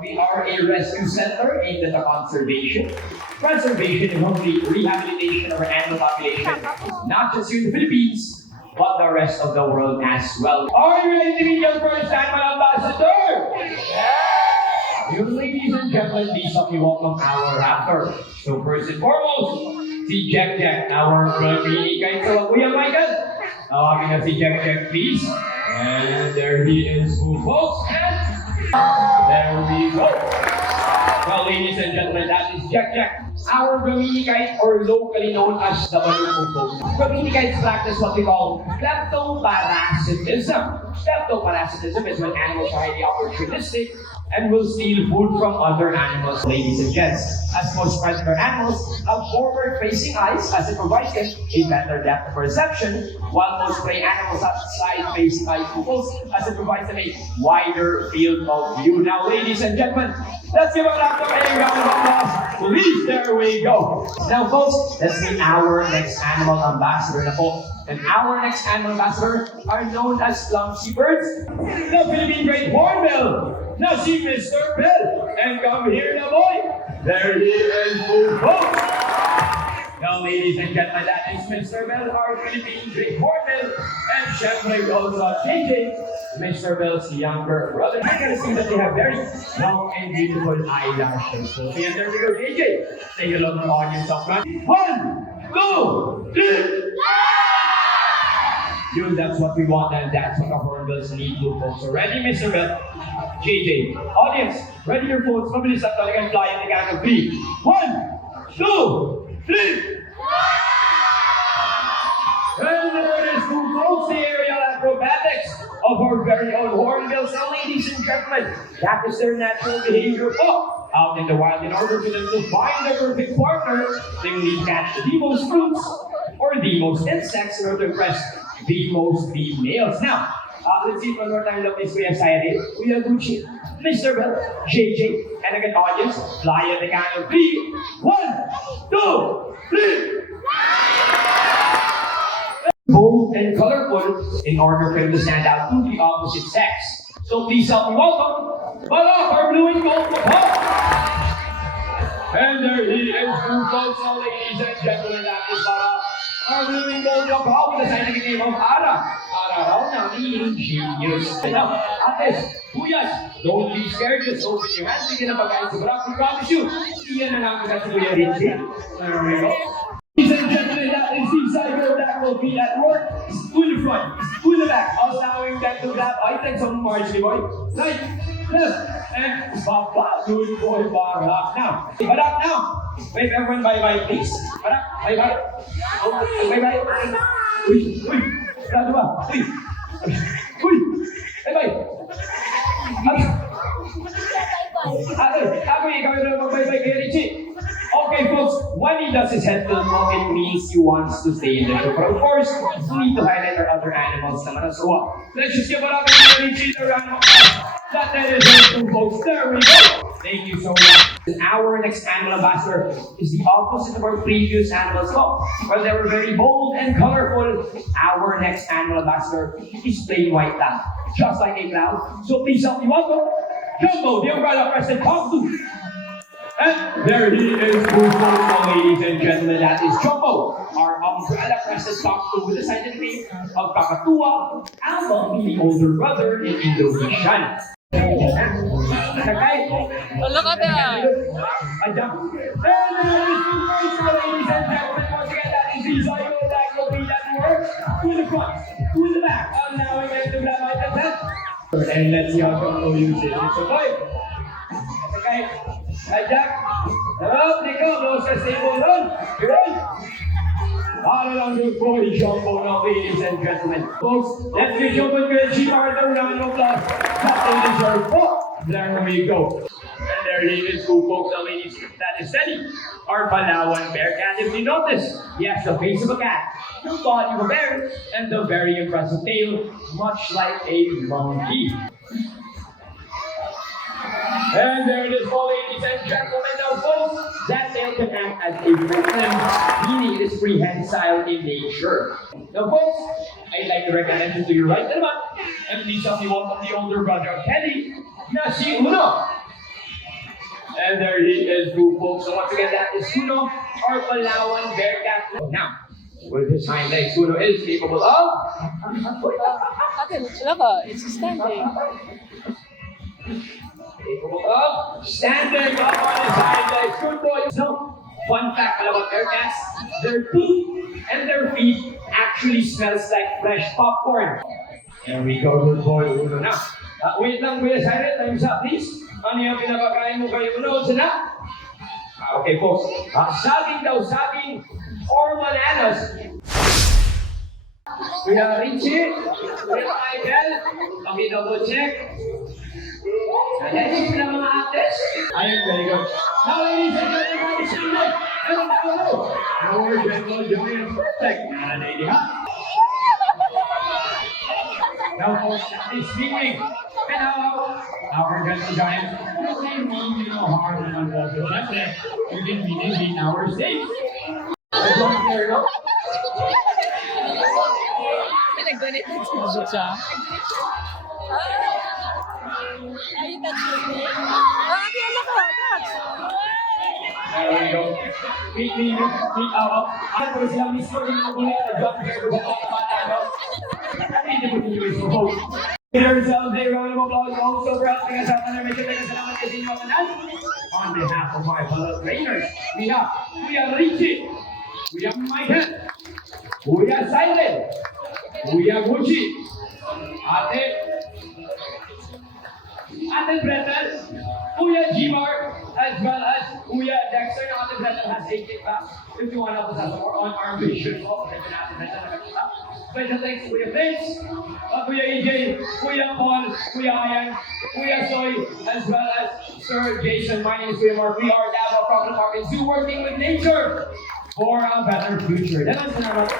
We are a rescue center aimed at the conservation. Conservation and hopefully rehabilitation of our animal population, not just here in the Philippines, but the rest of the world as well. Are you ready to meet your first animal ambassador? Yeah! You ladies and gentlemen, please help me welcome our raptor. So first and foremost, si Jack Jack, our Filipino guy. So Kuya Michael, tawagin na si Jack Jack please. And there he is, folks. And there we go. Well, ladies and gentlemen, that is Jack Jack, our Dominicite, or locally known as the Balloon. Dominicites practice what we call kleptoparasitism. Kleptoparasitism is when animals are highly opportunistic and will steal food from other animals, ladies and gents. As most predator animals have forward-facing eyes as it provides them a better depth of perception, while most prey animals have side-facing eye pupils as it provides them a wider field of view. Now, ladies and gentlemen, let's give a round of applause. Please, there we go. Now, folks, let's meet our next animal ambassador. And our next animal ambassador are known as clumsy birds. The Philippine Great Hornbill. Now see Mr. Bill. And come here now, boy. There he is, folks. Now, ladies and gentlemen, that is Mr. Bill, our Philippine Great Hornbill. And syempre, we also got JJ, Mr. Bill's younger brother. I can see that they have very long and beautiful eyelashes. So, there we go, JJ. Say hello to the audience up front. 1, 2, 3. Yun, that's what we want, and that's what our hornbills need to, folks. So, ready, Mr. Bill? JJ. Audience, ready your phones. Mabilis at talagang fly in the count of 3. 1, 2, 3. And there it is, folks, the aerial acrobatics of our very own hornbills. Now, ladies and gentlemen, that is their natural behavior. Out in the wild, in order for them to find their perfect partner, they will need to catch the most fruits or the most insects in order to impress the most females. Now, let's see one more time. Look, we have Sayade, we have Gucci, Mr. Bell, JJ, and again, audience, fly at the count of 3. 1, 2, 3. Bold and colorful in order for them to stand out to the opposite sex. So please help me welcome our blue and gold macaw. And there he is, folks, all ladies and gentlemen, that is our blue and gold macaw with the scientific name of Ara. Ara raw na genius. Now, ates, Kuyas, don't be scared, just open your hands, sige na pagkain sa brak. We promise you, iyan na namin kasi Kuya Richie. There we go. Ladies and gentlemen, that is the cyber that will be at work. To the front, to the back, allowing them to grab items on Marjorie boy. Right, left, and Papa, good boy, Barak. Now, Barak now. Wait, everyone, bye-bye, please. Barak, bye-bye. Okay, bye-bye. Uy, grado ba? Uy, bye-bye. Ako, ikaw yung mag-bye-bye kay Richie. Okay, folks, when he does his head tilt walk, it means he wants to stay in the show. But of course, we need to highlight our other animals naman as well. Let's just give it up to Richie, the round of applause. That is it, folks. There we go. Thank you so much. Our next animal ambassador is the opposite of our previous animals. Well, they were very bold and colorful. Our next animal ambassador is plain white lamb, just like a cloud. So please help me welcome Jumbo, the umbrella crested cockatoo. And there he is, ladies and gentlemen, that is Jumbo, our umbrella crested cockatoo with the scientific name of Kakatua, album the older brother in Indonesian. Okay? Look at that! I jump. And there is ladies and gentlemen, once again, that is the Zygo that will be that work. To the front, to the back, allowing them to grab items. And let's see how come to use it. It's a boy. Okay. Hi, Jack. Hello, Nico. No sa stable run. Good. Para lang yung boy jumbo now, ladies and gentlemen. Folks, let's get jumbo good. G-Bar, the round of applause. Captain deserve. There we go. And there he is, two folks, the ladies. That is Teddy, our Palawan bear cat. If you notice, he has the face of a cat, the body of a bear, and the very impressive tail, much like a monkey. And there it is, all ladies and gentlemen. Now, folks, that tail can act as a freehand, meaning it is prehensile in nature. Now, folks, I'd like to recommend you to your right naman, and please help me welcome the older brother of Teddy, na si Uno. And there he is, two folks. So once again, that is Uno, our Palawan bear cat. Now, with his hind legs, Uno is capable of... It's standing. Capable of standing up on his hind legs. Good boy. So, fun fact about bear cats, their teeth and their feet actually smells like fresh popcorn. There we go, good boy, Uno. Now, wait lang, Kuya Siren, time's up, please. Ano yung pinapakain mo kayo, Uno? Sana? Okay, folks. Saging daw, saging or bananas. Kuya Richie, Kuya Michael, paki-double check. Ayan yung mga actors. Ayun, very good. Now, ladies and gentlemen, it's your neck. And now, our gentle giant perfect. And lady, ha? Now, folks, he's sleeping. And now, our gentle giant, you may mean, hard on the chest. You can be in our state. Let's go here, no? Pinagbanit na siya. Are you touching me? Okay, look at touch. There we go. Feet out. Ako sila mismo yung ulit na jump here to the top of the Give yourselves a round of applause also for helping us out on our mission. Salamat kasi inyo kanan. On behalf of my fellow trainers, we have Kuya Richie, Kuya Michael, Kuya Silent, Kuya Gucci, Ate Bretel, Kuya G-Bar, as well as Kuya Dexter. Now, Ate Bretel has a kickback. If you want to help us out more on our mission, special thanks to Kuya Vince, Kuya EJ, Kuya Paul, Kuya Ayan, Kuya Soy, as well as Sir Jason. My name is Kuya Mark. We are Davao Crocodile Zoo, working with nature for a better future. Salamat.